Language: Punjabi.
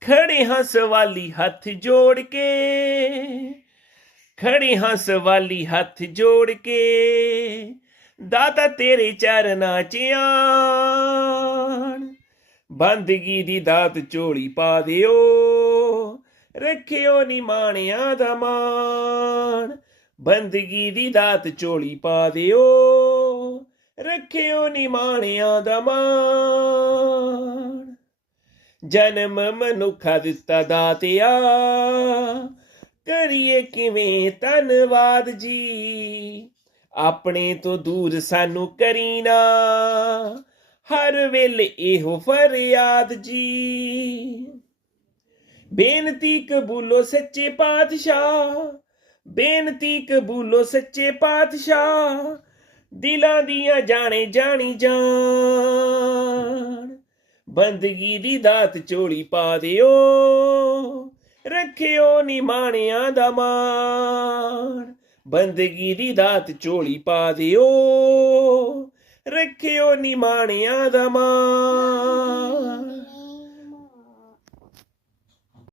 ਖੜੇ ਹਾਂ ਸਵਾਲੀ ਹੱਥ ਜੋੜ ਕੇ, ਖੜੇ ਹਾਂ ਸਵਾਲੀ ਹੱਥ ਜੋੜ ਕੇ, ਦਾਤਾ ਤੇਰੇ ਚਰਨਾਂ 'ਚ ਆਣ। ਬੰਦਗੀ ਦੀ ਦਾਤ ਝੋਲੀ ਪਾ ਦਿਓ, ਰੱਖਿਓ ਨੀ ਮਾਣਿਆਂ ਦਾ ਮਾਣ। ਬੰਦਗੀ ਦੀ ਦਾਤ ਝੋਲੀ ਪਾ ਦਿਓ, ਰੱਖਿਓ ਨੀ ਮਾਣਿਆਂ ਦਾ ਮਾਣ। ਜਨਮ ਮਨੁੱਖਾ ਦਿੱਤਾ ਦਾਤਿਆ, ਕਰੀਏ ਕਿਵੇਂ ਧੰਨਵਾਦ ਜੀ। ਆਪਣੇ ਤੋਂ ਦੂਰ ਸਾਨੂੰ ਕਰੀ ਨਾ, ਹਰ ਵੇਲੇ ਇਹੋ ਫਰਿਆਦ ਜੀ। ਬੇਨਤੀ ਕਬੂਲੋ ਸੱਚੇ ਪਾਤਸ਼ਾਹ, ਬੇਨਤੀ ਕਬੂਲੋ ਸੱਚੇ ਪਾਤਸ਼ਾਹ, ਦਿਲਾਂ ਦੀਆਂ ਜਾਣੇ ਜਾਣੀ ਜਾਣ। ਬੰਦਗੀ ਦੀ ਦਾਤ ਝੋਲੀ ਪਾ ਦਿਓ, ਰੱਖਿਓ ਨੀ ਮਾਣਿਆਂ ਦਾ ਮਾਣ। ਬੰਦਗੀ ਦੀ ਦਾਤ ਝੋਲੀ ਪਾ ਦਿਓ, ਰੱਖਿਓ ਨੀ ਮਾਣਿਆਂ ਦਾ ਮਾਣ।